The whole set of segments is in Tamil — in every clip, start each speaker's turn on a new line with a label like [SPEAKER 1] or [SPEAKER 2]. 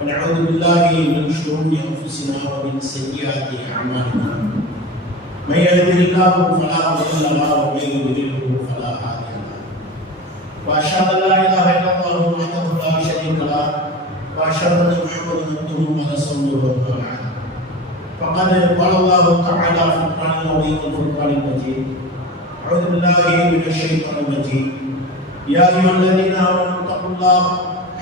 [SPEAKER 1] ونعوذ بالله من شرور أنفسنا ومن سيئات أعمالنا. من يهده الله فلا مضل له ومن يضلله فلا هادي له. وأشهد أن لا إله إلا الله وحده لا شريك له وأشهد أن محمدا عبده ورسوله بعد. فقد قال الله تعالى في القرآن العظيم والفرقان المجيد أعوذ بالله من الشيطان الرجيم. يا أيها الذين آمنوا اتقوا الله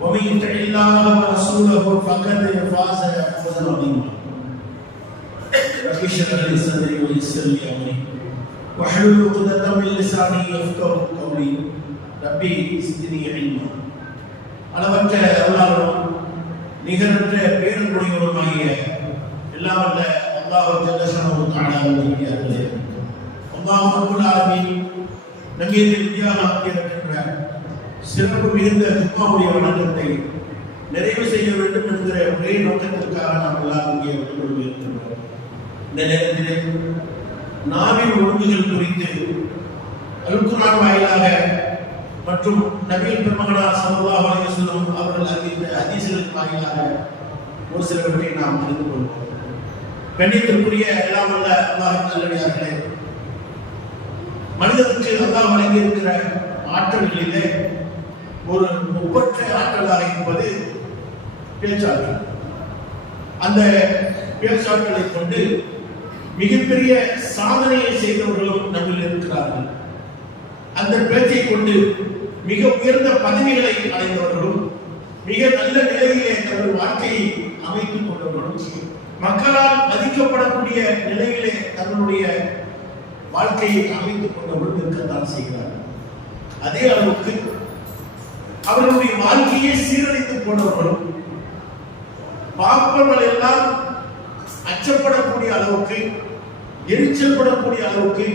[SPEAKER 1] ومن يطع الله ورسوله فقد فاز فوزا عظيما رب اشرح لي صدري ويسر لي امري واحلل عقدة من لساني يفقه قولي ربي زدني علما அளவற்ற அருளாளரும் நிகரற்ற பேருக்குடையவருமாகிய எல்லாம் வல்ல அல்லாஹ் ஜல்லஷானு தஆலாவுடைய அல்லாஹ் ரப்பல் ஆலமீன் நங்கேந்திர வித்யாலயத்தில் இருக்கின்ற சிறப்பு மிகுந்த துப்பாவுடைய வணக்கத்தை நிறைவு செய்ய வேண்டும் என்கிற ஒரே நோக்கத்திற்காக நாம் எல்லாம் இங்கே ஒத்துக்கொண்டு இருக்கின்றோம் இந்த நேரத்திலே நாவின் ஒழுங்குகள் குறித்து அல்குரான் வாயிலாக மற்றும் நபிகள் பெருமகனார் சல்லல்லாஹு அலைஹி வஸல்லம் அவர்கள் அறிவித்த ஹதீஸ்களின் வாயிலாக ஒரு சிலவற்றை நாம் அறிந்து கொள்வோம். கண்ணியத்திற்குரிய எல்லாம் வல்ல அல்லாஹ் நல்லடியார்களே மனிதனுக்கு அல்லாஹ் வழங்கியிருக்கிற ஆற்றல்களிலே ஒரு ஒப்பற்ற ஆற்றலாக இருப்பது பேச்சாற்றல். அந்த பேச்சாற்றலை கொண்டு மிகப்பெரிய சாதனையை செய்தவர்களும் நம்மில் இருக்கிறார்கள். அந்த பேச்சை கொண்டு மிக உயர்ந்த பதவிகளை அடைந்தவர்களும் மிக நல்ல நிலையிலே தங்கள் வாழ்க்கையை அமைத்துக் கொண்டவர்களும் மக்களால் மதிக்கப்படக்கூடிய நிலையிலே தங்களுடைய வாழ்க்கையை அமைத்துக் கொண்டவர்கள் இருக்கத்தான் செய்கிறார்கள். அதே அளவுக்கு அவர்களுடைய வாழ்க்கையை சீரழித்து போனவர்களும் பார்ப்பவர்கள் எல்லாம் அச்சப்படக்கூடிய அளவுக்கு எரிச்சல் படக்கூடிய அளவுக்கு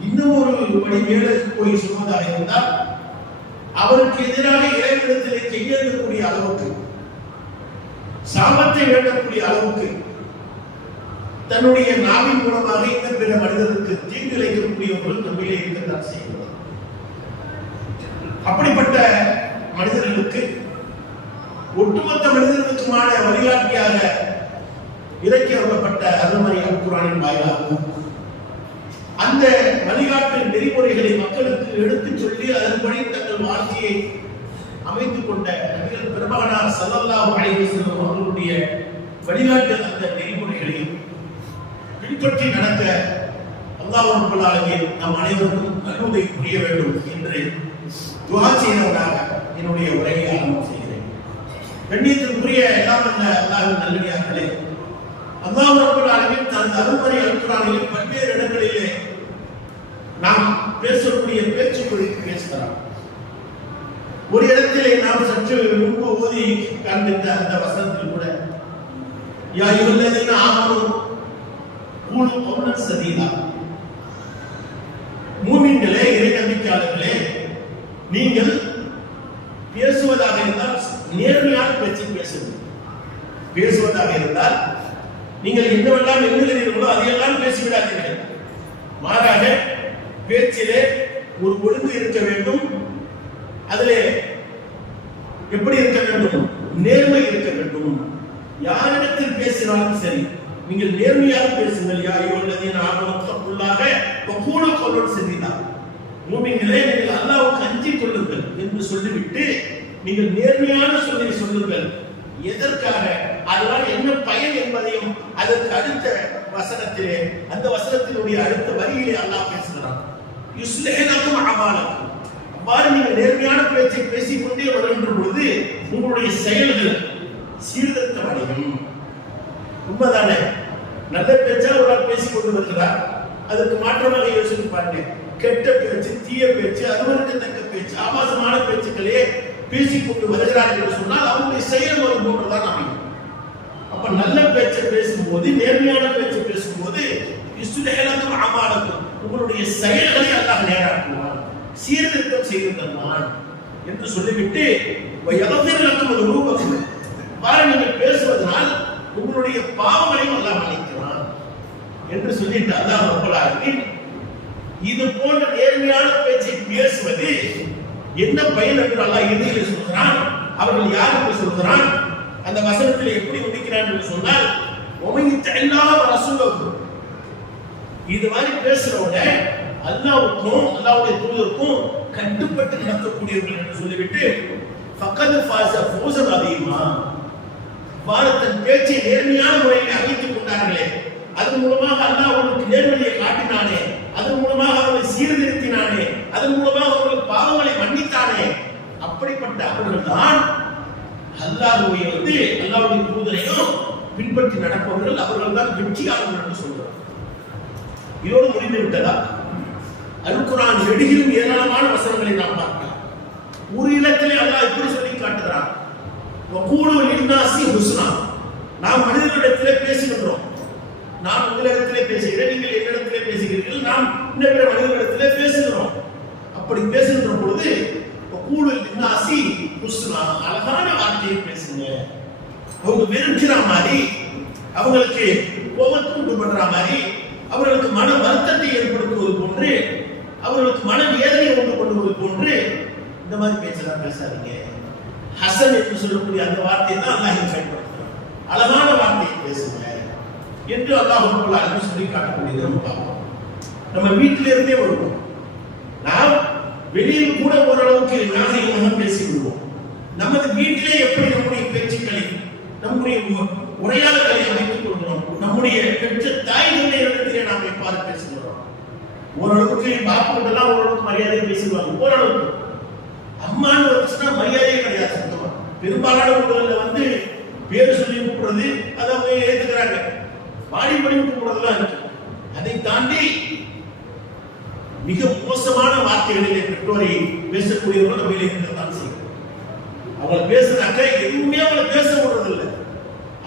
[SPEAKER 1] இன்னும் ஒரு படி மேலே போய் சொன்னதாக இருந்தால் அவருக்கு எதிராக இறைவனத்திலே கையெழுத்தக்கூடிய அளவுக்கு சாபத்தை வேண்டக்கூடிய அளவுக்கு தன்னுடைய நாவின் மூலமாக இன்னும் பிற மனிதருக்கு தீங்கு இழைக்கக்கூடியவர்கள் நம்மிலே இருக்கத்தான் செய்கிறார் அப்படிப்பட்ட மனிதர்களுக்கு ஒட்டுமொத்த மனிதர்களுக்குமான வழிகாட்டியாக இறக்கி வரப்பட்ட அருள்மறை அல்குரானின் வாயிலாகவும் அந்த வழிகாட்டு நெறிமுறைகளை மக்களுக்கு எடுத்துச் சொல்லி அதன்படி தங்கள் வாழ்க்கையை அமைத்துக் கொண்ட நபிகள் பெருமகனார் சல்லல்லாஹு அலைஹி வஸல்லம் அவர்களுடைய வழிகாட்டு அந்த நெறிமுறைகளையும் பின்பற்றி நடக்க அல்லாஹ் ரப்பல் ஆலமீன் நம் அனைவருக்கும் நல்வதை புரிய வேண்டும் என்று துவா செய்தவனாக என்னுடைய உரையை ஆரம்பம் செய்கிறேன். கண்ணியத்திற்குரிய எல்லாம் வல்ல அல்லாஹ்வின் நல்லடியார்களே அல்லாஹ் ரப்பல் ஆலமீன் தனது அருள்மறை அல்குரானில் பல்வேறு இடங்களிலே நாம் பேசக்கூடிய பேச்சு குறித்து பேசுகிறார். ஒரு இடத்திலே நாம் சற்று முன்பு ஓதி காண்பித்த அந்த வசனத்தில் கூட யா இவல்லதின் ஆகும் கூலு கௌலன் சதீதா மூமின்களே இறை நம்பிக்கையாளர்களே நீங்கள் பேசுவதாக இருந்தால் நேர்மையான பேச்சு பேசுங்கள். பேசுவதாக இருந்தால் நீங்கள் என்னவெல்லாம் எண்ணுகிறீர்களோ அதையெல்லாம் பேசிவிடாதீர்கள். மாறாக பேச்சிலே ஒரு ஒழுங்கு இருக்க வேண்டும். அதிலே எப்படி இருக்க வேண்டும்? நேர்மை இருக்க வேண்டும். யாரிடத்தில் பேசினாலும் சரி நீங்கள் நேர்மையாக பேசுங்கள். யா ஐயோல்லதீன உள்ளாக கூட கொள்ளோடு சென்றினார் மூமிங்களே நீங்கள் அல்லாவுக்கு அஞ்சி கொள்ளுங்கள் என்று சொல்லிவிட்டு நீங்கள் நேர்மையான சொல்லை சொல்லுங்கள். எதற்காக? அதனால் என்ன பயன் என்பதையும் அதற்கு அடுத்த வசனத்திலே அந்த வசனத்தினுடைய அடுத்த வரியிலே அல்லாஹ் பேசுகிறான். யுஸ்லிஹலக்கும் அமாலக்கும். அவ்வாறு நீங்கள் நேர்மையான பேச்சை பேசிக்கொண்டே வருகின்ற பொழுது உங்களுடைய செயல்கள் சீர்திருத்தம் அடையும் உண்மைதானே? நல்ல பேச்சா ஒரு ஆள் பேசிக் கொண்டு வருகிறார். அதற்கு மாற்றமாக யோசித்து பார்த்தேன் கெட்ட பேச்சு தீய பேச்சு அருவருக்கத்தக்க பேச்சு ஆபாசமான பேச்சுக்களே பேசிக்கொண்டு வருகிறார் என்று சொன்னால் அவங்களுடைய செயல் ஒரு போன்றுதான் அமையும். அப்ப நல்ல பேச்சை பேசும்போது நேர்மையான பேச்சை பேசும்போது இஸ்துலேலக்கும் அமாலக்கும் உங்களுடைய செயல்களை அல்லாஹ் நேராக்குவான். சீர்திருத்தம் செய்து தருவான் என்று சொல்லிவிட்டு எதற்கு ஒரு ரூபம் வார நீங்கள் பேசுவதனால் உங்களுடைய பாவங்களையும் அல்லாஹ் மன்னிக்கிறான் என்று சொல்லிட்டு அல்லாஹ் ரப்பலாருக்கு இது போன்ற நேர்மையான பேச்சை பேசுவது என்ன பயன் என்று அல்லாஹ் இறுதியில் சொல்கிறான். அவர்கள் யாருக்கு சொல்கிறான். அந்த வசனத்தில் எப்படி முடிக்கிறான் என்று சொன்னால் உமையிட்ட எல்லா ரசூலுக்கும் இது மாதிரி பேசுறவங்க அல்லாவுக்கும் அல்லாவுடைய தூதருக்கும் கட்டுப்பட்டு நடக்கக்கூடியவர்கள் என்று சொல்லிவிட்டு பக்கத்து பாச பூசம் அதிகமா பாரதன் பேச்சை நேர்மையான முறையில் அமைத்துக் கொண்டார்களே. அதன் மூலமாக அல்லாஹ் உனக்கு நேர்மையை காட்டினானே. அதன் மூலமாக அவர்களை சீர்திருத்தினானே. அதன் மூலமாக அவர்கள் பாவங்களை மன்னித்தானே. அப்படிப்பட்ட அவர்கள் தான் அல்லாஹுவை வந்து அல்லாவுடைய தூதரையும் பின்பற்றி நடப்பவர்கள் அவர்கள் தான் வெற்றியாளர்கள் என்று சொல்கிறார் இதோடு முடிந்து விட்டதா? அல்குரான் நெடுகிலும் ஏராளமான வசனங்களை நாம் பார்க்கலாம். ஒரு இடத்திலே அல்லாஹ் இப்படி சொல்லி காட்டுகிறான். வகூலு லின்னாசி ஹுஸ்னா. நாம் மனிதர்களிடத்திலே பேசுகின்றோம். நான் உங்களிடத்திலே பேசுகிறேன் நீங்கள் என்னிடத்திலே பேசுகிறீர்கள். நாம் இன்ன பிற மனிதர்களிடத்திலே பேசுகிறோம். அப்படி பேசுகின்ற பொழுது கூடுதல் லின்னாசி ஹுஸ்னா அழகான வார்த்தையை பேசுங்க. அவங்க வெறுக்கிற மாதிரி அவங்களுக்கு கோபத்தை உண்டு பண்ற மாதிரி அவர்களுக்கு மன வருத்தத்தை ஏற்படுத்துவது போன்று அவர்களுக்கு மன வேதனையை உண்டு பண்ணுவது போன்று இந்த மாதிரி பேச்செல்லாம் பேசாதீங்க. ஹசன் என்று சொல்லக்கூடிய அந்த வார்த்தையை தான் அல்லாஹ் பயன்படுத்துறான். அழகான வார்த்தையை பேசுங்க என்று அல்லாஹ் அல்லாஹ் சொல்லி காட்டக்கூடியது நம்ம பார்ப்போம். நம்ம வீட்டில இருந்தே வருவோம் நாம் வெளியில் கூட ஓரளவுக்கு நாகரிகமாக பேசி நமது வீட்டிலே எப்படி நம்முடைய பேச்சுக்களை நம்முடைய உரையாடல்களை அமைத்துக் கொள்கிறோம் நம்முடைய பெற்ற தாய்களுடைய இடத்திலே நாம் எவ்வாறு பேசுகிறோம்? ஓரளவுக்கு பாப்புகிட்டலாம் ஓரளவுக்கு மரியாதையை பேசிடுவாங்க. ஓரளவுக்கு. அம்மான்னு வந்துச்சுன்னா மரியாதையே கிடையாது. சுத்தமா பெரும்பாலான ஊர்கள்ல வந்து பேர் சொல்லி கூப்பிடுறது அதை அவங்க ஏற்றுக்கிறாங்க பாடி பண்ணி கூடதெல்லாம் இருக்கு. அதை தாண்டி மிக மோசமான வார்த்தைகளிலே பெற்றோரை பேசக்கூடியவர்கள் நம்ம இருக்கத்தான் செய்யும். அவங்க பேசுறாக்க எதுவுமே அவங்களை பேச விடுறதில்லை.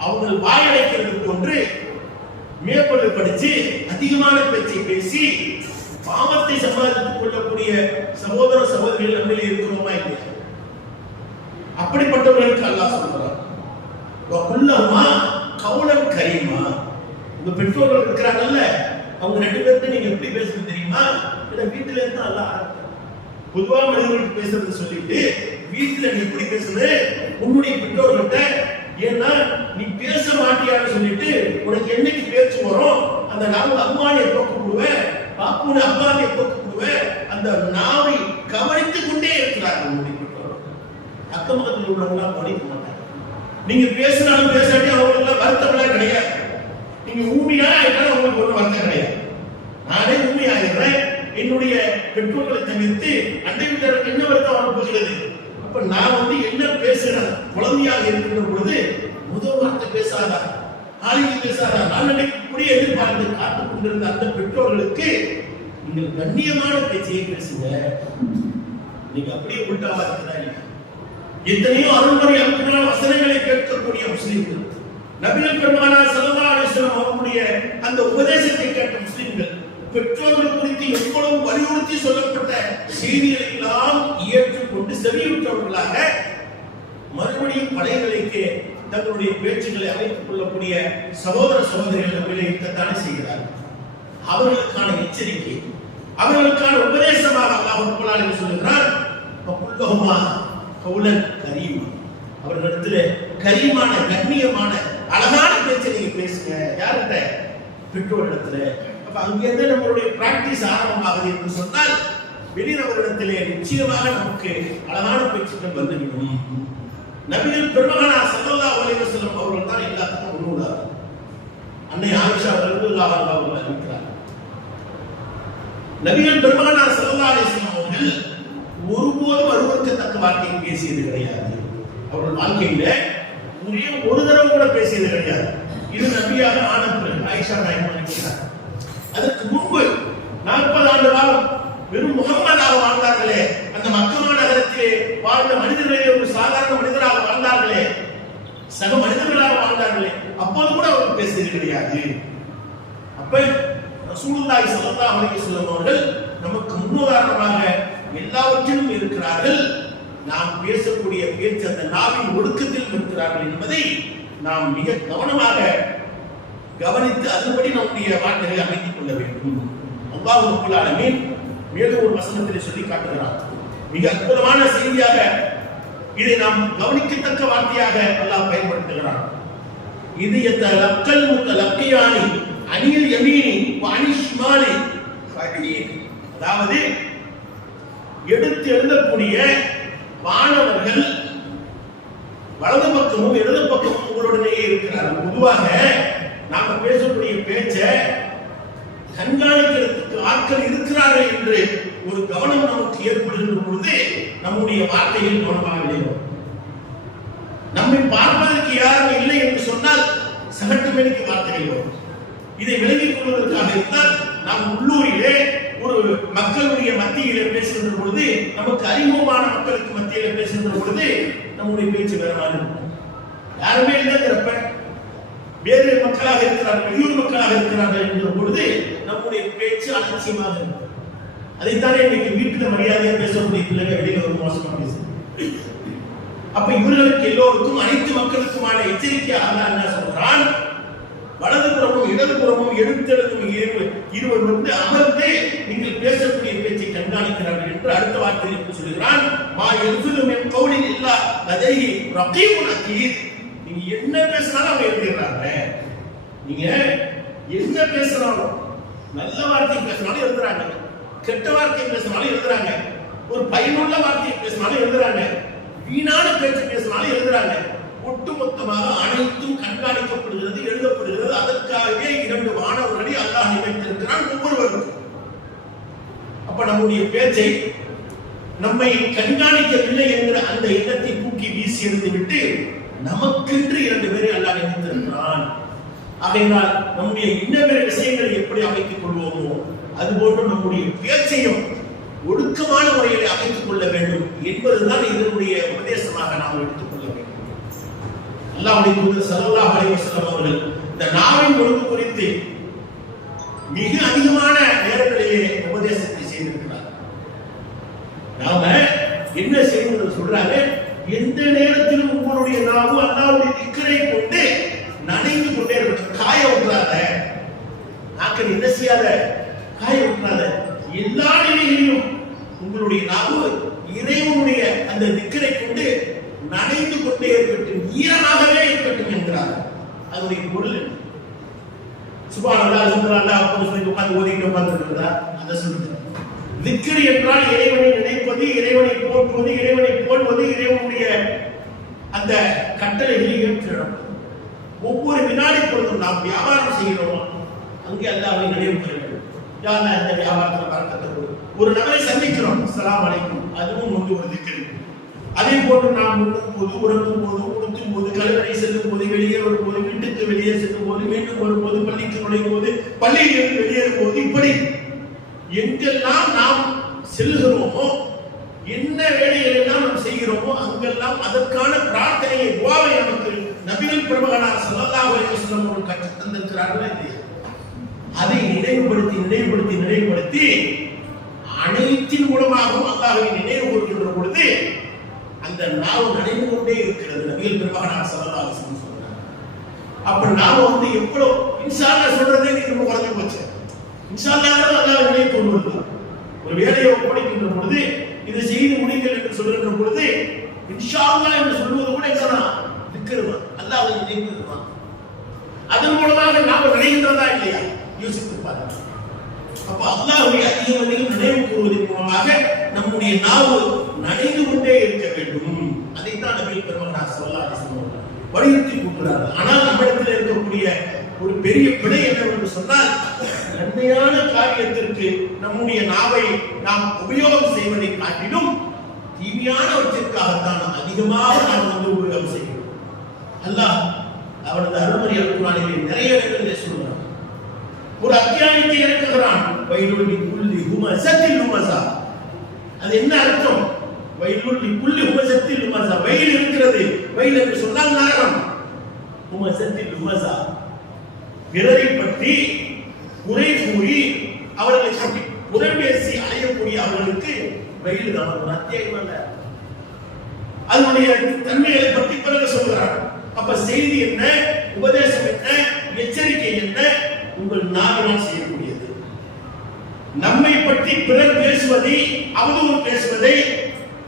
[SPEAKER 1] அவங்க வாயடைக்கிறதுக்கு ஒன்று மேற்கொண்டு படிச்சு அதிகமான பேச்சை பேசி பாவத்தை சம்பாதித்துக் கொள்ளக்கூடிய சகோதர சகோதரிகள் நம்மில் இருக்கிறோமா இல்லையா? அப்படிப்பட்டவர்களுக்கு அல்லாஹ் சொல்றான் வகுல்லமா கவுலன் கரீமா? உங்க பெற்றோர்கள் இருக்கிறாங்கல்ல அவங்க ரெண்டு பேருக்கு நீங்க எப்படி பேசுறது தெரியுமா? இல்ல வீட்டுல இருந்து நல்லா பொதுவா மனிதர்களுக்கு பேசுறது சொல்லிட்டு வீட்டுல நீ எப்படி பேசுறது உன்னுடைய பெற்றோர்கள்ட்ட ஏன்னா நீ பேச மாட்டியான்னு சொல்லிட்டு உனக்கு என்னைக்கு பேச்சு வரும்? அந்த நாவு அம்மானை எப்போ கூப்பிடுவேன் பாப்புன அம்மானை எப்போ கூப்பிடுவேன் அந்த நாவை கவனித்துக் கொண்டே இருக்கிறார்கள் உன்னுடைய பெற்றோர்கள். அக்கம் பக்கத்தில் உள்ளவங்களாம் கவனிக்க மாட்டாங்க. நீங்க பேசினாலும் பேசாட்டி அவங்களுக்கு வருத்தம்லாம் கிடையாது. நீங்க ஊமையா ஆயிட்டாலும் உங்களுக்கு ஒரு வருத்தம் கிடையாது. நானே ஊமையாகிறேன் என்னுடைய பெற்றோர்களை தவிர்த்து அண்டை வீட்டாருக்கு என்ன வருத்தம் வரப்போகிறது அப்ப நான் வந்து என்ன பேசுகிறேன் குழந்தையாக இருக்கின்ற பொழுது முதல் வார்த்தை பேசாதா? நாளைக்கு பேசாதா? நான் நினைக்கக்கூடிய எதிர்பார்த்து காத்துக் கொண்டிருந்த அந்த பெற்றோர்களுக்கு நீங்கள் கண்ணியமான பேச்சையை பேசுங்க. நீங்க அப்படியே உள்டாவா இருக்கிறா இல்லையா எத்தனையோ அருள்முறை அல்குரான் வசனங்களை கேட்கக்கூடிய முஸ்லீம்கள். நபிகள் பெருமானா ஸல்லல்லாஹு அவர்களுடைய அந்த உபதேசத்தை கேட்ட முஸ்லிம்கள் பெற்றோர்கள் குறித்து எவ்வளவு வலியுறுத்தி சொல்லப்பட்ட செய்திகளை எல்லாம் ஏற்றுக்கொண்டு செவியுற்றவர்களாக மறுபடியும் பழைய நிலைக்கு தங்களுடைய பேச்சுக்களை அமைத்துக் கொள்ளக்கூடிய சகோதர சகோதரிகள் நம்மிலே இருக்கத்தானே செய்கிறார்கள். அவர்களுக்கான எச்சரிக்கை அவர்களுக்கான உபதேசமாக அல்லாஹ் என்று சொல்லுகிறார் கவுலன் கரீமா. அவர்களிடத்துல கரீமான கண்ணியமான அழகான பேச்சை நீங்க பேசுங்க. யார்கிட்ட? பெற்றோரிடத்துல. அப்ப அங்கிருந்து நம்மளுடைய பிராக்டிஸ் ஆரம்பமாகுது என்று சொன்னால் வெளிநபரிடத்திலே நிச்சயமாக நமக்கு அழகான பேச்சுக்கள் வந்துவிடும். நபிகள் பெருமகனா ஸல்லல்லாஹு அலைஹி செல்லும் அவர்கள் தான் எல்லாத்துக்கும் முன்னுதாரணம் ரசூலுல்லாஹி அவர்கள் அறிவிக்கிறார். நபிகள் பெருமகனா ஸல்லல்லாஹு அலைஹி அவர்கள் ஒருபோதும் அருவருக்கத்தக்க வார்த்தையை பேசியது கிடையாது. அவர்கள் வாழ்க்கையில ஒரே ஒரு தடவை கூட பேசியது கிடையாது. இது நம்பியாக ஆன பிறகு ஆயிஷா நாயகம் அதற்கு முன்பு நாற்பது ஆண்டு காலம் வெறும் முகம்மதாக வாழ்ந்தார்களே. அந்த மக்கமா நகரத்திலே வாழ்ந்த மனிதர்களே ஒரு சாதாரண மனிதராக வாழ்ந்தார்களே. சக மனிதர்களாக வாழ்ந்தார்களே. அப்போது கூட அவர் பேசியது கிடையாது. அப்ப ரசூலுல்லாஹி ஸல்லல்லாஹு அலைஹி வஸல்லம் அவர்கள் நமக்கு முன்னுதாரணமாக எல்லாவற்றிலும் இருக்கிறார்கள். நாம் பேசக்கூடிய பேச்சு அந்த நாவின் ஒடுக்கத்தில் இருக்கிறார்கள் என்பதை நாம் மிக கவனமாக கவனித்து அதன்படி நம்முடைய வார்த்தைகளை அமைத்துக் கொள்ள வேண்டும். அல்லாஹ் ரப்பல் மேலும் ஒரு வசனத்தில் சொல்லி காட்டுகிறார். மிக அற்புதமான செய்தியாக இதை நாம் கவனிக்கத்தக்க வார்த்தையாக அல்லாஹ் பயன்படுத்துகிறான். இது எத்தலக்கல் முத்தலக்கியானி அணில் யமீனி அனிஷ்மானி அதாவது எடுத்து எழுதக்கூடிய மாணவர்கள் வலது பக்கமும் இடது பக்கமும் உங்களுடனேயே இருக்கிறார்கள். பொதுவாக நாம பேசக்கூடிய பேச்ச கண்காணிக்கிறதுக்கு ஆட்கள் இருக்கிறார்கள் என்று ஒரு கவனம் நமக்கு ஏற்படுகின்ற பொழுது நம்முடைய வார்த்தையில் கவனமாக விளையும். நம்மை பார்ப்பதற்கு யாரும் இல்லை என்று சொன்னால் சகட்டுமேனுக்கு வார்த்தைகள் வரும். இதை விளங்கிக் கொள்வதற்காக இருந்தால் நாம் உள்ளூரிலே மக்களுடைய மத்தியில பேசுகின்ற பொழுது நமக்கு அறிமுகமான மக்களுக்கு மத்தியில பேசுகின்ற பொழுது நம்முடைய பேச்சு வேற மாதிரி யாருமே இல்லைங்கிறப்ப வேறு மக்களாக இருக்கிறார்கள் வெளியூர் மக்களாக இருக்கிறார்கள் என்கிற பொழுது நம்முடைய பேச்சு அலட்சியமாக இருக்கும். அதைத்தானே இன்னைக்கு வீட்டுல மரியாதையா பேசக்கூடிய பிள்ளைங்க வெளியில ஒரு மோசமா பேசுது அப்ப இவர்களுக்கு எல்லோருக்கும் அனைத்து மக்களுக்குமான எச்சரிக்கையாக என்ன சொல்றான்? வலதுபுறமும் இடதுபுறமும் எடுத்தெழுதும் இருவர் இருவர் வந்து அமர்ந்தே நீங்கள் பேசக்கூடிய பேச்சை கண்காணிக்கிறார்கள் என்று அடுத்த வார்த்தையில் சொல்கிறான் மா எழுதும் என் கவுலில் இல்லா லதைஹி ரகீபுன் அத்தீத் நீங்க என்ன பேசினாலும் அவங்க எழுதிடுறாங்க. நீங்க என்ன பேசினாலும் நல்ல வார்த்தை பேசினாலும் எழுதுறாங்க. கெட்ட வார்த்தை பேசினாலும் எழுதுறாங்க. ஒரு பயனுள்ள வார்த்தையை பேசினாலும் எழுதுறாங்க. வீணான பேச்சு பேசினாலும் எழுதுறாங்க. ஒட்டுமொத்தமாக அனைத்தும் கண்காணிக்கப்படுகிறது எழுதப்படுகிறது. அதற்காகவே இரண்டு மாணவர்களை அல்லாஹ் நியமித்திருக்கிறான் ஒவ்வொருவருக்கும். அப்ப நம்முடைய பேச்சை நம்மை கண்காணிக்கவில்லை என்கிற அந்த எண்ணத்தை தூக்கி வீசி எறிந்து விட்டு நமக்கென்று இரண்டு பேரை அல்லாஹ் நியமித்திருக்கிறான். ஆகையினால் நம்முடைய இன்னவேற விஷயங்களை எப்படி அமைத்துக் கொள்வோமோ அதுபோன்று நம்முடைய பேச்சையும் ஒடுக்கமான முறையில் அமைத்துக் கொள்ள வேண்டும் என்பதுதான் இதனுடைய உபதேசமாக நாம் எடுத்துக்கொள்வோம் வேண்டும் அல்லாஹ்வுடைய தூதர் ஸல்லல்லாஹு அலைஹி வஸல்லம் அவர்கள் இந்த நாவின் ஒழுங்கு குறித்து மிக அதிகமான நேரங்களிலே உபதேசத்தை செய்திருக்கிறார் நாம என்ன செய்யணும் சொல்றாங்க? எந்த நேரத்திலும் உங்களுடைய நாவும் அல்லாவுடைய திக்கரை கொண்டு நனைந்து கொண்டே இருக்கணும் காய விட்டுறாத நாக்கள் என்ன செய்யாத காய விட்டுறாத எல்லா நிலைகளிலும் உங்களுடைய நாவு இறைவனுடைய அந்த திக்கரை கொண்டு நனைந்து கொண்டே இருக்கட்டும் ஈரமாகவே இருக்கட்டும் என்கிறார் அதனுடைய பொருள் என்ன சுபான் அல்லாஹ் சுந்தர அல்லாஹ் அப்போ சொல்லி உட்கார்ந்து ஓதிட்டு உட்கார்ந்து இருக்கிறதா அதை சொல்லுங்க திக்ர் என்றால் இறைவனை நினைப்பது இறைவனை போற்றுவது இறைவனை போல்வது இறைவனுடைய அந்த கட்டளைகளை ஏற்று ஒவ்வொரு வினாடி பொழுதும் நாம் வியாபாரம் செய்கிறோமா அங்கே அல்லாவை நினைவு பெற வேண்டும் யா இந்த வியாபாரத்தில் பறக்கத்தை ஒரு நபரை சந்திக்கிறோம். சலாம் அலைக்கும். அதுவும் வந்து ஒரு திக்ர் அதே போன்று நாம் உண்ணும் போது உறங்கும் போது உடுத்தும் போது கல்லறை செல்லும் போது வெளியே வரும்போது வீட்டுக்கு வெளியே செல்லும் போது மீண்டும் வரும்போது பள்ளிக்கு நுழையும் போது பள்ளியில் வெளியேறும் போது இப்படி எங்கெல்லாம் நாம் செல்கிறோமோ என்ன வேலைகள் எல்லாம் நாம் செய்கிறோமோ அங்கெல்லாம் அதற்கான பிரார்த்தனையை துவாவை நமக்கு நபிகள் பிரபகனார் ஸல்லல்லாஹு அலைஹி வஸல்லம் அவர்கள் கற்றுத் தந்திருக்கிறார்களா இல்லையா? அதை நினைவுபடுத்தி நினைவுபடுத்தி நினைவுபடுத்தி அனைத்தின் மூலமாகவும் அல்லாஹை நினைவு கூறுகின்ற பொழுது அந்த நாவு நடைந்து கொண்டே இருக்கிறது நபிகள் பெருமகனார் சல்லா அலிஸ்லம் வஸல்லம் சொல்றாங்க. அப்ப நாம வந்து எவ்வளவு இன்ஷா சொல்றதே நீங்க ரொம்ப குறைஞ்சு போச்சு. இன்ஷா அல்லாஹ் நினைவு கொண்டு வருவார் ஒரு வேலையை ஒப்படைக்கின்ற பொழுது இதை செய்து முடிங்கள் என்று சொல்கின்ற பொழுது இன்ஷா அல்லாஹ் என்று சொல்வது கூட என்னன்னா திக்ருதான் அல்லாஹ் இணைந்திருவான் அதன் மூலமாக நாம நினைகின்றதா இல்லையா? யோசித்து பாருங்க அப்ப அல்லாஹுடைய அதிகம் நினைவு கூறுவதன் மூலமாக நம்முடைய நாவு நனைந்து கொண்டே இருக்க வேண்டும். அதைத்தான் நபிகள் பெருமகனார் நான் அலைஹி வஸல்லம் வலியுறுத்தி கூறுகிறார்கள். ஆனால் நம்மிடத்தில் இருக்கக்கூடிய ஒரு பெரிய பிழை என்னவென்று சொன்னால் நன்மையான காரியத்திற்கு நம்முடைய நாவை நாம் உபயோகம் செய்வதை காட்டிலும் தீமையானவற்றிற்காகத்தான் அதிகமாக நாம் வந்து உபயோகம் செய்கிறோம். அல்லாஹ் அவனது அருள்மொழி அல்குரானிலே நிறைய இடங்களிலே சொல்கிறான். ஒரு அத்தியாயத்தை இறக்குகிறான். வயலுள்ளி புள்ளி ஹுமசத்தில் ஹுமசா அது என்ன அர்த்தம்? வயலுள்ளி புள்ளி ஹுமசத்தில் ஹுமசா வயல் இருக்கிறது. வயல் என்று சொன்னால் நரகம். ஹுமசத்தில் ஹுமசா பிறரை பற்றி குறை கூறி அவர்களை பற்றி புறம்பேசி அலையக்கூடிய அவர்களுக்கு வெயில் தான் ஒரு அத்தியாயம் அல்ல. அதனுடைய தன்மைகளை பற்றி பிறகு சொல்கிறார்கள் அப்ப செய்தி என்ன? உபதேசம் என்ன? எச்சரிக்கை என்ன? உங்கள் நாவினால் செய்யக்கூடியது. நம்மை பற்றி பிறர் பேசுவதை அவதூறு பேசுவதை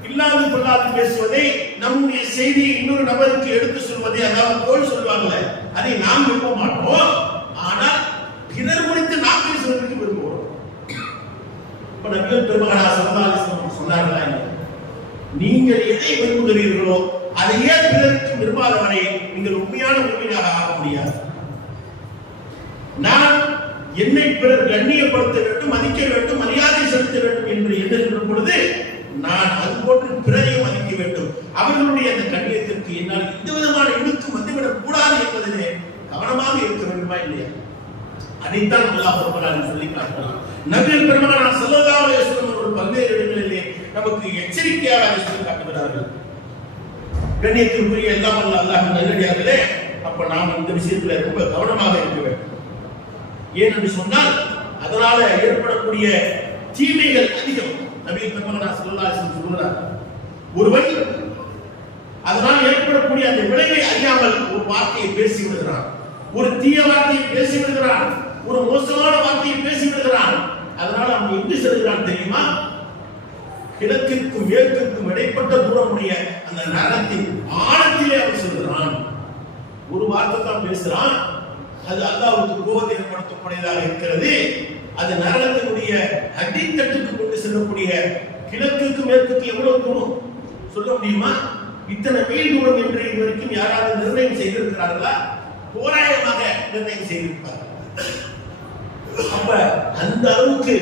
[SPEAKER 1] இல்லாது கொள்ளாது பேசுவதை நம்முடைய செய்தியை இன்னொரு நபருக்கு எடுத்து சொல்வதை அதாவது போல் சொல்வாங்கல்ல அதை நாம் விரும்ப மாட்டோம். ஆனால் பிறர் குறித்து நாம் பேசுவதற்கு விரும்புகிறோம். இப்ப நபிகள் பெருமகனா சல்லாலிஸ்லம் சொன்னார்களா நீங்கள் எதை விரும்புகிறீர்களோ அதையே பிறருக்கு விரும்பாதவரை நீங்கள் உண்மையான உண்மையாக ஆக முடியாது. நான் என்னை பிறர் கண்ணியப்படுத்த வேண்டும் மதிக்க வேண்டும் மரியாதை செலுத்த வேண்டும் என்று எண்ணுகின்ற பொழுது நான் அது போன்று பிறரையும் மதிக்க வேண்டும். அவர்களுடைய அந்த கண்ணியத்திற்கு என்னால் எந்த விதமான இழுக்கு வந்துவிடக் கூடாது என்பதிலே கவனமாக இருக்க வேண்டுமா இல்லையா? அதைத்தான் அல்லாஹ் ரப்பல் சொல்லி காட்டலாம் நபிகள் பெருமானார் ஸல்லல்லாஹு பல்வேறு இடங்களிலே நமக்கு எச்சரிக்கையாக அதை சொல்லி காட்டுகிறார்கள். கண்ணியத்திற்குரிய எல்லாம் அல்ல அல்லாஹ் நல்லடியார்களே அப்ப நாம் இந்த விஷயத்துல ரொம்ப கவனமாக இருக்க வேண்டும். ஏனென்று சொன்னால் அதனால ஏற்படக்கூடிய தீமைகள் அதிகம். நபிகள் பெருமானார் ஸல்லல்லாஹு அலைஹி சொல்கிறார் ஒருவன் அதனால் ஏற்படக்கூடிய அந்த விளைவை அறியாமல் ஒரு வார்த்தையை பேசி விடுகிறான். ஒரு தீய வார்த்தையை பேசி விடுகிறான். ஒரு மோசமான வார்த்தையை பேசி விடுகிறான். அதனால் அவன் எங்கு செல்கிறான் தெரியுமா? கிழக்கிற்கும் மேற்கிற்கும் இடைப்பட்ட தூரமுடைய அந்த நரகத்தின் ஆழத்திலே அவன் செல்கிறான். ஒரு வார்த்தை தான் பேசுறான் அது அல்லாவுக்கு கோபத்தை ஏற்படுத்தக்கூடியதாக இருக்கிறது. அது நரகத்தினுடைய அடித்தட்டுக்கு கொண்டு செல்லக்கூடிய கிழக்குக்கு மேற்குக்கு எவ்வளவு தூரம்? சொல்ல முடியுமா? இத்தனை மைல் தூரம் என்று இதுவரைக்கும் யாராவது நிர்ணயம் செய்திருக்கிறார்களா? தோராயமாக நிர்ணயம் செய்திருப்பார்கள். அப்ப அந்த அளவுக்கு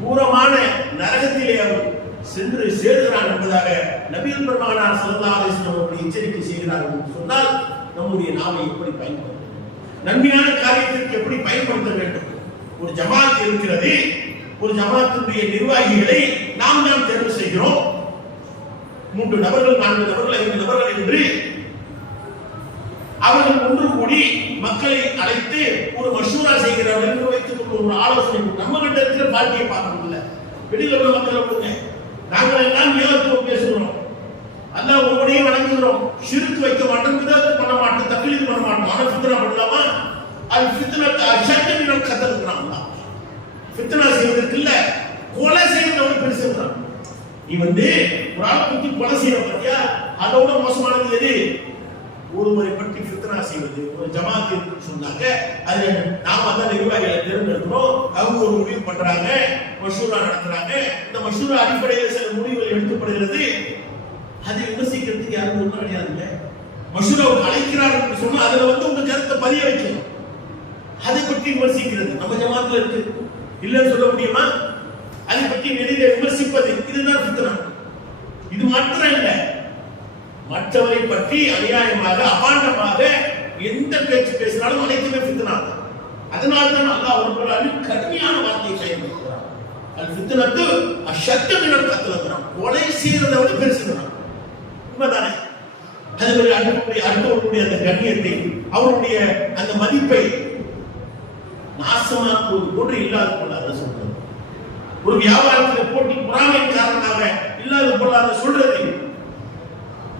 [SPEAKER 1] தூரமான நரகத்திலே அவர் சென்று சேருகிறான் என்பதாக நபிகள் பெருமானார் ஸல்லல்லாஹு அலைஹி அவர்கள் எச்சரிக்கை செய்கிறார்கள் என்று சொன்னால் நம்முடைய நாவை எப்படி பயன்படுத்த நன்மையான காரியத்திற்கு எப்படி பயன்படுத்த வேண்டும்? ஒரு ஜமாத் இருக்கிறது. ஒரு ஜமாத்தினுடைய நிர்வாகிகளை நாம் தான் தேர்வு செய்கிறோம். மூன்று நபர்கள் நான்கு நபர்கள் ஐந்து நபர்கள் என்று அவர்கள் ஒன்று கூடி மக்களை அழைத்து ஒரு மஷூரா செய்கிறார்கள் என்று வைத்துக் கொண்டு ஒரு ஆலோசனை. நம்ம கிட்ட இருக்கிற பார்ட்டியை பார்க்கணும்ல. வெளியில் உள்ள மக்களை கொடுங்க நாங்கள் எல்லாம் ஏகத்துவம் பேசுகிறோம். அல்ல ஒவ்வொன்றையும் வணங்குகிறோம். ஷிருக்கு வைக்க மாட்டோம் விதத்து பண்ண மாட்டோம் தக்லீது பண்ண மாட்டோம். ஆனா ஃபித்னா பண்ணலாமா அது ஃபித்னா அஷட்டின் கத்தலுக்குறான் ஃபித்னா செய்வதற்கு இல்ல கொலை செய்வதை பெருசுகிறான் நீ வந்து ஒரு ஆள் குத்தி கொலை செய்யற பத்தியா? அதோட மோசமானது எது? ஒருவரை பற்றி ஃபித்னா செய்வது ஒரு ஜமாத் இருக்குன்னு சொன்னாங்க. அது நாம தான் நிர்வாகிகளை தேர்ந்தெடுக்கிறோம். அவங்க ஒரு முடிவு பண்றாங்க மஷூரா நடத்துறாங்க. இந்த மஷூரா அடிப்படையில் சில முடிவுகள் எடுக்கப்படுகிறது. அதை விமர்சிக்கிறதுக்கு யாரும் ஒன்றும் கிடையாதுங்க மஷூராவுக்கு அழைக்கிறார் சொன்னா அதுல வந்து உங்க கருத்தை பதிய வைக்கணும். அதை பற்றி விமர்சிக்கிறது. நம்ம ஜமாத்துல இருக்கு. இல்லைன்னு சொல்ல முடியுமா? அதை பற்றி வெளியில விமர்சிப்பது இதுதான் ஃபித்னா. இது மாத்திரம் இல்லை. மற்றவரை பற்றி அநியாயமாக அபாண்டமாக எந்த பேச்சு பேசினாலும் அனைத்துமே ஃபித்னா தான் அதனால தான் அல்லாஹ் கடுமையான வார்த்தையை பயன்படுத்துகிறார் அது பித்தனத்து அஷத்தம் கத்துலங்கிறான் கொலை செய்யறதை விட பேசுகிறான் உண்மைதானே? அதனுடைய அன்புடைய அடுத்தவருடைய அடுத்தவருடைய அந்த கண்ணியத்தை அவருடைய அந்த மதிப்பை நாசமாக்குவது போன்று இல்லாத கொள்ளாத சொல்றது ஒரு வியாபாரத்தில் போட்டி பொறாமை காரணமாக இல்லாத கொள்ளாத சொல்றது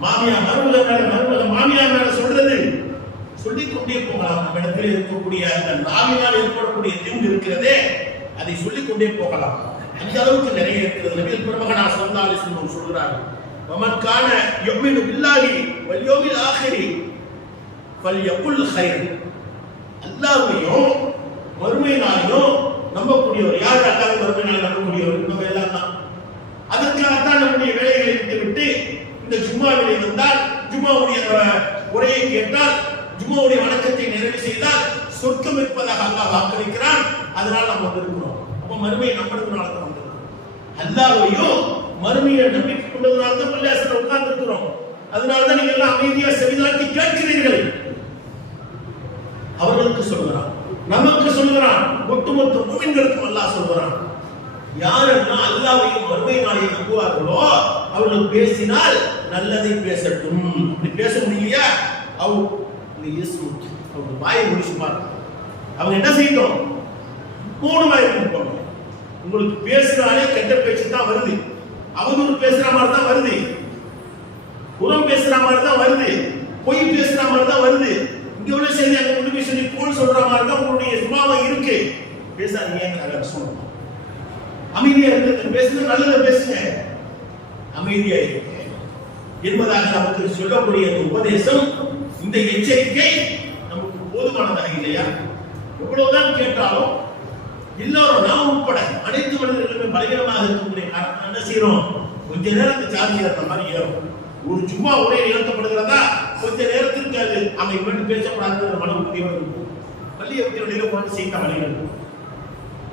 [SPEAKER 1] மாமியார் மருமக மேல மருமக மாமியார் மேல சொல்றது சொல்லிக் கொண்டே போகலாம் நம்ம இடத்தில் இருக்கக்கூடிய அந்த நாவினால் ஏற்படக்கூடிய தீங்கு இருக்கிறதே அதை சொல்லிக் கொண்டே போகலாம். அந்த அளவுக்கு நிறைய இருக்கிறது. நபிகள் பெருமகனா சொல்லாலி செல்வம் சொல்கிறார்கள் வமன் கான யுமினு பில்லாஹி வல் யௌமில் ஆখিরি ஃபல்யகுல் கைர். நம்பக்கூடியவர் யார்? அல்லாஹ் மறுமை நம்பக்கூடியவர் நம்ம எல்லாம் தான். அதற்காகத்தான் நம்முடைய வேலைகளை விட்டுவிட்டு இந்த ஜும்மாவிலே வந்தால் ஜும்மாவுடைய உரையை கேட்டால் ஜும்மாவுடைய வணக்கத்தை நிறைவு செய்தால் சொர்க்கம் இருப்பதாக அல்லாஹ் வாக்களிக்கிறான். அதனால் நம்ம வந்திருக்கிறோம். அப்ப மறுமையை நம்பினதுனால தான் வந்திருக்கிறோம். அல்லாவையும் மறுமையை நம்பிக்கை கொண்டதுனால தான் பள்ளியாசல உட்கார்ந்து இருக்கிறோம் அதனால தான் நீங்க எல்லாம் அமைதியா செவிதாக்கி கேட்கிறீர்கள். அவர்களுக்கு சொல்கிறான் நமக்கு சொல்கிறான் ஒட்டுமொத்த மூவின்களுக்கும் அல்லாஹ் சொல்கிறான் யாரெல்லாம் அல்லாவையும் மறுமை நாளையும் நம்புவார்களோ அவர்கள் பேசினால் நல்லதை பேசட்டும். இப்படி பேச முடியலையா அவங்க இயேசு அவங்க வாயை முடிச்சுப்பார் அவங்க என்ன செய்யணும் மூணு வாயை கொடுப்பாங்க உங்களுக்கு பேசுறாலே கெட்ட பேச்சு தான் வருது. அவதூறு பேசுற மாதிரி தான் வருது. புறம் பேசுற மாதிரி தான் வருது. பொய் பேசுற மாதிரி தான் வருது. இங்க உள்ள செய்தி அங்க கொண்டு போய் சொல்லி போல் சொல்ற மாதிரி தான் உங்களுடைய சுபாவம் இருக்கு. பேசாதீங்க சொல்லணும் அமைதியா இருக்கு பேசுறது நல்லதை பேசுங்க. அமைதியா இருக்கு என்பதாக நமக்கு சொல்லக்கூடிய உபதேசம் இந்த எச்சரிக்கை நமக்கு போதுமானதாக இல்லையா? எவ்வளவுதான் கேட்டாலும் எல்லாரும் நாம் உட்பட அனைத்து மனிதர்களுமே பலவீனமாக இருக்கக்கூடிய காரணம் என்ன செய்யறோம்? கொஞ்ச நேரம் அந்த சார்ஜ் ஏறுற மாதிரி ஏறும். ஒரு சும்மா உரை நிகழ்த்தப்படுகிறதா கொஞ்ச நேரத்திற்கு அது அவன் இவன் பேசக்கூடாதுங்கிற மன உறுதியோடு இருக்கும் பள்ளியை விட்டு வெளியில கொண்டு செய்த வழிகள்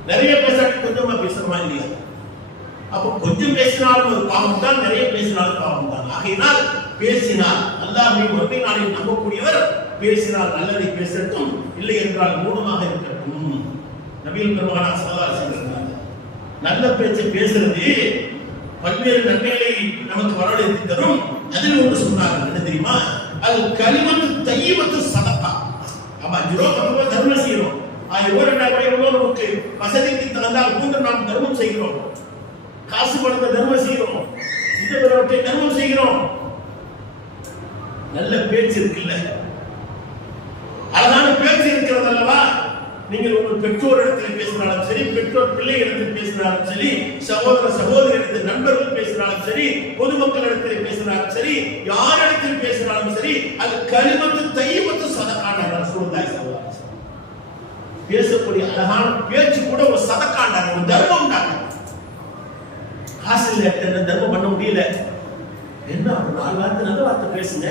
[SPEAKER 1] நிறைய பேசாட்டி கொஞ்சமா மாதிரி இல்லையா? அப்போ கொஞ்சம் பேசினாலும் ஒரு பாவம் தான் நிறைய பேசினாலும் பாவம் தான். ஆகையினால் பேசினால் அல்லாஹ்வை மறுமை நாளில் நம்பக்கூடியவர் பேசினால் நல்லதை பேசட்டும் இல்லை என்றால் மூலமாக இருக்கட்டும். நபிகள் பெருமானா சல்லா செய்திருந்தார் நல்ல பேச்சை பேசுறது பல்வேறு நன்மைகளை நமக்கு வரவழைத்து தரும் அதில் ஒன்று சொன்னார்கள் என்ன தெரியுமா? அது களிமத்து தையமத்து சதப்பா அப்ப அஞ்சு ரூபா பத்து ரூபாய் தர்மம் செய்யறோம் ஆயிரம் ரூபாய் ரெண்டாயிரம் ரூபாய் நமக்கு வசதிக்கு தகுந்தால் மூன்று நாம் தர்மம் செய்கிறோம். காசு பணத்தை தர்மம் செய்கிறோம். இந்த பிறவற்றை தர்மம் செய்கிறோம். நல்ல பேச்சு இருக்குல்ல. அழகான பேச்சு இருக்கிறது அல்லவா? நீங்கள் உங்கள் பெற்றோர் இடத்தில் பேசினாலும் சரி பெற்றோர் பிள்ளை இடத்தில் பேசினாலும் சரி சகோதர சகோதரி நண்பர்கள் பேசினாலும் சரி பொதுமக்கள் இடத்தில் பேசினாலும் சரி யார் இடத்தில் பேசினாலும் சரி அது களிமத்து தையமத்து சதக்காண்டார் ரசூலுல்லாஹி ஸல்லல்லாஹு பேசக்கூடிய அழகான பேச்சு கூட ஒரு சதக்காண்டார் ஒரு தர்மம் உண்டாங்க காசு இல்லை என்ன தர்மம் பண்ண முடியல? என்ன ஒரு நாலு வார்த்தை நல்ல வார்த்தை பேசுங்க.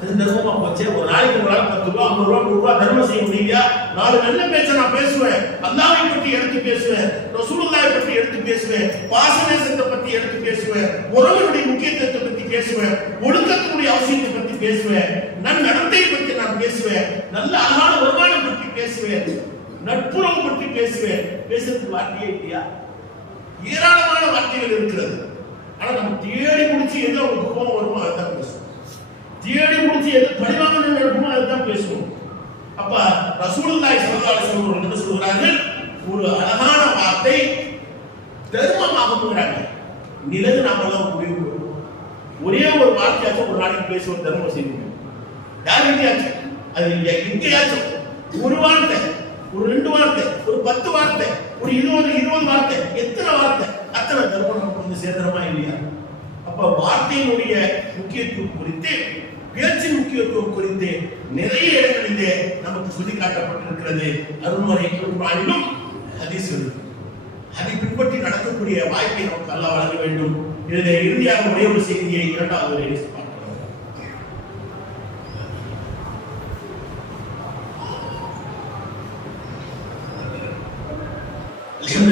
[SPEAKER 1] அது தர்மமா போச்சே? ஒரு நாளைக்கு ஒரு நாள் பத்து ரூபா ஐம்பது ரூபா நூறு ரூபா தர்மம் செய்ய முடியா நாலு நல்ல பேச்ச நான் பேசுவேன். அல்லாவை பற்றி எடுத்து பேசுவேன். ரசூலுல்லாவை பற்றி எடுத்து பேசுவேன். பாசநேசத்தை பற்றி எடுத்து பேசுவேன். உறவுகளுடைய முக்கியத்துவத்தை பற்றி பேசுவேன். ஒழுக்கத்தினுடைய அவசியத்தை பற்றி பேசுவேன். நன் நடத்தையை பற்றி நான் பேசுவேன். நல்ல அழகான வருமானம் பற்றி பேசுவேன். நட்புறவு பற்றி பேசுவேன். பேசுறதுக்கு வார்த்தையே இல்லையா? ஏராளமான வார்த்தைகள் இருக்கிறது. ஆனா நம்ம தேடி முடிச்சு எது அவங்களுக்கு கோபம் வருமோ அதுதான் பேசுவோம். தேடி முடிச்சு எது பழிவாங்க நடக்குமோ அதுதான் பேசுவோம். அப்ப ரசூலுல்லாஹி ஸல்லல்லாஹு அலைஹி வஸல்லம் என்ன சொல்கிறார்கள் ஒரு அழகான வார்த்தை தர்மமாகுங்கிறாங்க நிலவு நாமெல்லாம் முடிவு ஒரே ஒரு வார்த்தையாச்சும் ஒரு நாளைக்கு பேசுவோம் தர்மம் செய்வோம். யார் இங்கேயாச்சும் அது எங்க- எங்கேயாச்சும். ஒரு வார்த்தை. ஒரு ரெண்டு வார்த்தை ஒரு பத்து வார்த்தை ஒரு இருபது இருபது வார்த்தை எத்தனை வார்த்தை அத்தனை தர்மம் நமக்கு வந்து சேர்ந்துருமா இல்லையா? அப்ப வார்த்தையினுடைய முக்கியத்துவம் குறித்து பேச்சின் முக்கியத்துவம் குறித்து நிறைய இடங்களிலே நமக்கு சொல்லி காட்டப்பட்டிருக்கிறது அருள்முறை குர்ஆனிலும் ஹதீஸ் அதை பின்பற்றி நடக்கக்கூடிய வாய்ப்பை நமக்கு நல்லா வழங்க வேண்டும். இதில் இறுதியாக ஒரே ஒரு செய்தியை இரண்டாவது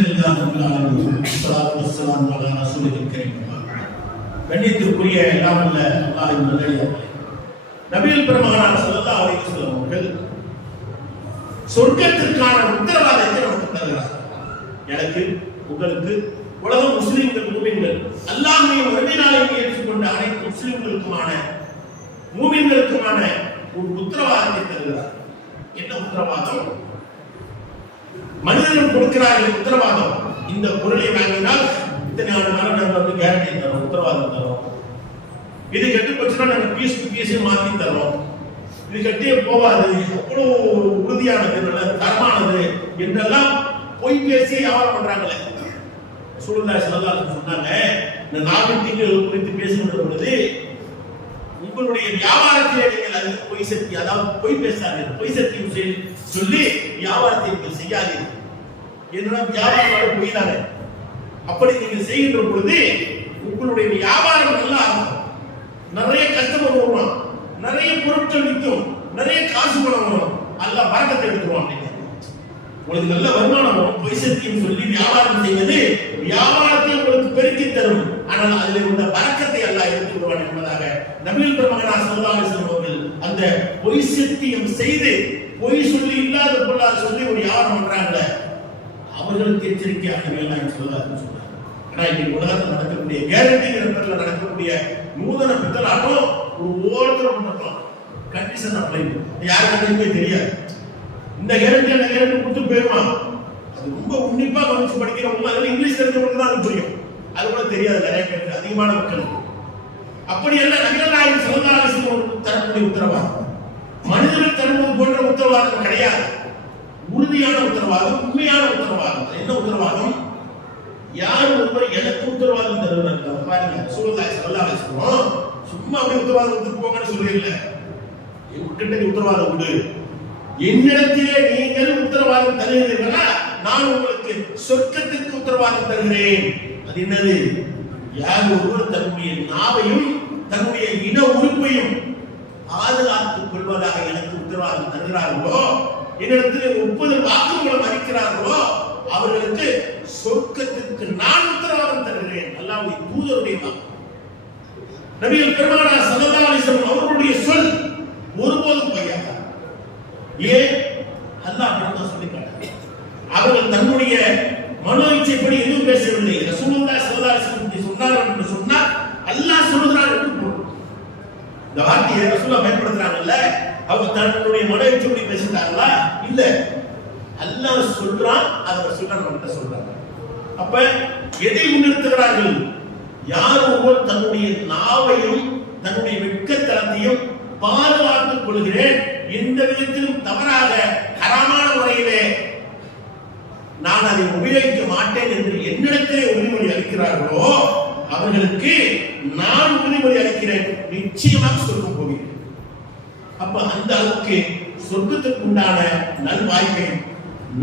[SPEAKER 1] அல்ஹம்துலில்லாஹ் கண்ணியத்திற்குரிய எல்லாம் அல்ல அல்லாஹ்வின் நல்லடியார்களே. நபிகள் பெருமகனார் ஸல்லல்லாஹு அவர்கள் சொர்க்கத்திற்கான உத்தரவாதத்தை எனக்கு உங்களுக்கு உலக முஸ்லிம்கள் மூவிங்கள் அல்லாமே ஒருமை நாளையும் ஏற்றுக்கொண்ட அனைத்து முஸ்லிம்களுக்குமான மூமின்களுக்குமான ஒரு உத்தரவாதத்தை தருகிறார் என்ன உத்தரவாதம்? மனிதர்கள் கொடுக்கிறார்கள் உத்தரவாதம். இந்த பொருளை வாங்கினால் இத்தனை ஆண்டு காலம் நாங்கள் வந்து கேரண்டி தரோம் உத்தரவாதம் தரோம். இது கெட்டு போச்சுன்னா நாங்கள் பீஸ் பீஸே மாற்றி தரோம் இது கட்டியே போகாது அவ்வளோ உறுதியானது நல்ல தரமானது என்றெல்லாம் பொய் பேசி வியாபாரம் பண்றாங்களே. சூழ்நிலை செல்லலாம் சொன்னாங்க இந்த நாவின் திங்கள் குறித்து பேசுகின்ற பொழுது உங்களுடைய வியாபாரத்திலே நீங்கள் அது பொய் சக்தி அதாவது பொய் பேசாதீர்கள் பொய் சக்தி விஷயம் சொல்லி வியாபாரத்தை நீங்கள் செய்யாதீர்கள். என்னன்னா வியாபாரம் பொய் அப்படி நீங்கள் செய்கின்ற பொழுது உங்களுடைய வியாபாரம் நல்லா நிறைய கஸ்டமர் வருவான் நிறைய பொருட்கள் விற்கும் நிறைய காசு பணம் வரும். அல்ல பறக்கத்தை எடுத்துருவான் நீங்க. உங்களுக்கு நல்ல வருமானம் வரும். பொய் சொல்லி வியாபாரம் செய்வது வியாபாரத்தை உங்களுக்கு பெருக்கி தரும். ஆனால் அதில் உள்ள பறக்கத்தை அல்ல எடுத்து விடுவான் என்பதாக நபிகள் பெருமகனா ஸல்லல்லாஹு அவர்கள் அந்த பொய் சத்தியம் செய்து பொய் சொல்லி இல்லாத பொருளாக சொல்லி ஒரு வியாபாரம் பண்றாங்களே அவர்களுக்கு எச்சரிக்கையாக வேண்டாம் சொல்லாதுன்னு சொன்னார் ஆனா இன்னைக்கு உலகத்தில் நடக்கக்கூடிய கேரண்டிங்கிற பேர்ல நடக்கக்கூடிய நூதன பித்தலாட்டம் ஒரு ஓரத்தில் பண்ணலாம் கண்டிஷன் அப்ளை யாருக்கு கண்டிப்பே தெரியாது. இந்த கேரண்டி அந்த கேரண்டி கொடுத்து போயிருவான் அது ரொம்ப உன்னிப்பா கவனிச்சு படிக்கிறவங்க அதில் இங்கிலீஷ் தெரிஞ்சவங்களுக்கு தான் அது புரியும். அது கூட தெரியாது நிறைய பேருக்கு அதிகமான மக்களுக்கு. அப்படி எல்லாம் நபிகள் நாயகம் சிவகாரசியம் தரக்கூடிய உத்தரவாதம். மனிதர்கள் தருவது போன்ற உத்தரவாதம் கிடையாது. உறுதியான உத்தரவாதம் உண்மையான உத்தரவாதம். என்ன உத்தரவாதம்? யார் ஒருவர் எனக்கு உத்தரவாதம் தருவார் பாருங்க சூழ்நிலை சொல்லுவோம் சும்மா அப்படி உத்தரவாதம் கொடுத்து போங்கன்னு சொல்லல என்கிட்ட நீ உத்தரவாதம் உண்டு. என்னிடத்திலே நீங்கள் உத்தரவாதம் தருகிறீர்களா? நான் உங்களுக்கு சொர்க்கத்திற்கு உத்தரவாதம் தருகிறேன். அது என்னது? யார் ஒருவர் தன்னுடைய நாவையும் தன்னுடைய இன உறுப்பையும் பாதுகாத்துக் கொள்வதாக எனக்கு உத்தரவாதம் தருகிறார்களோ என்னிடத்தில் ஒப்புதல் வாக்குமூலம் அளிக்கிறார்களோ அவர்களுக்கு சொர்க்கத்திற்கு நான் உத்தரவாதம் தருகிறேன். அல்லாவுடைய தூதருடைய வாக்கு. நபிகள் பெருமானா சல்லல்லாஹு அவர்களுடைய சொல் ஒருபோதும் பையாக ஏன்? அல்லாஹ் அப்படிதான் சொல்லி அவர்கள் தன்னுடைய மனோ இச்சைப்படி எதுவும் பேசவில்லை. சுமந்தா ஸல்லல்லாஹு அலைஹி வஸல்லம் சொன்னார்கள் என்று சொன்னால் அல்லாஹ் சொல்கிறார் என்று இந்த வார்த்தையை ரசூலா பயன்படுத்துறாங்கல்ல அவங்க தன்னுடைய மனோ இச்சைப்படி பேசிட்டாங்களா? இல்ல. அல்லாஹ் சொல்றான் அதை ரசூலா நம்மகிட்ட சொல்றாங்க. அப்ப எதை முன்னிறுத்துகிறார்கள்? யார் ஒருவர் தன்னுடைய நாவையும் தன்னுடைய வெட்கத்தனத்தையும் பாதுகாத்துக் கொள்கிறேன் எந்த விதத்திலும் தவறாக தரமான முறையிலே நான் அதை உபயோகிக்க மாட்டேன் என்று என்னிடத்திலே உறுதிமொழி அளிக்கிறார்களோ அவர்களுக்கு நான் உறுதிமொழி அளிக்கிறேன். நிச்சயமாக சொர்க்கம் போகிறேன். அப்ப அந்த அளவுக்கு சொர்க்கத்திற்கு உண்டான நல்வாய்ப்பையும்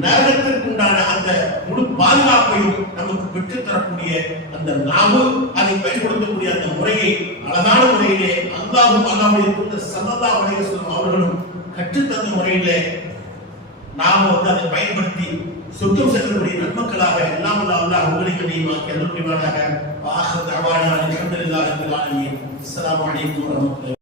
[SPEAKER 1] நரகத்திற்கு உண்டான அந்த முழு பாதுகாப்பையும் நமக்கு பெற்று தரக்கூடிய அந்த நாவு அதை பயன்படுத்தக்கூடிய அந்த முறையை அழகான முறையிலே அல்லாவும் அல்லாவுடைய சமதா சல்லல்லாஹு சொல்லும் அவர்களும் கற்றுத்தந்த முறையிலே நாம வந்து அதை பயன்படுத்தி சொர்க்கம் செல்லக்கூடிய நன்மக்களாக எல்லாம் வல்ல அல்லாஹ் உங்களுக்கு நீமாக்கி அருள் புரிவானாக ஆஹர் தவானா அல்ஹம்துலில்லாஹி ரப்பில் ஆலமீன் அஸ்ஸலாமு அலைக்கும் வரஹ்மத்துல்லாஹி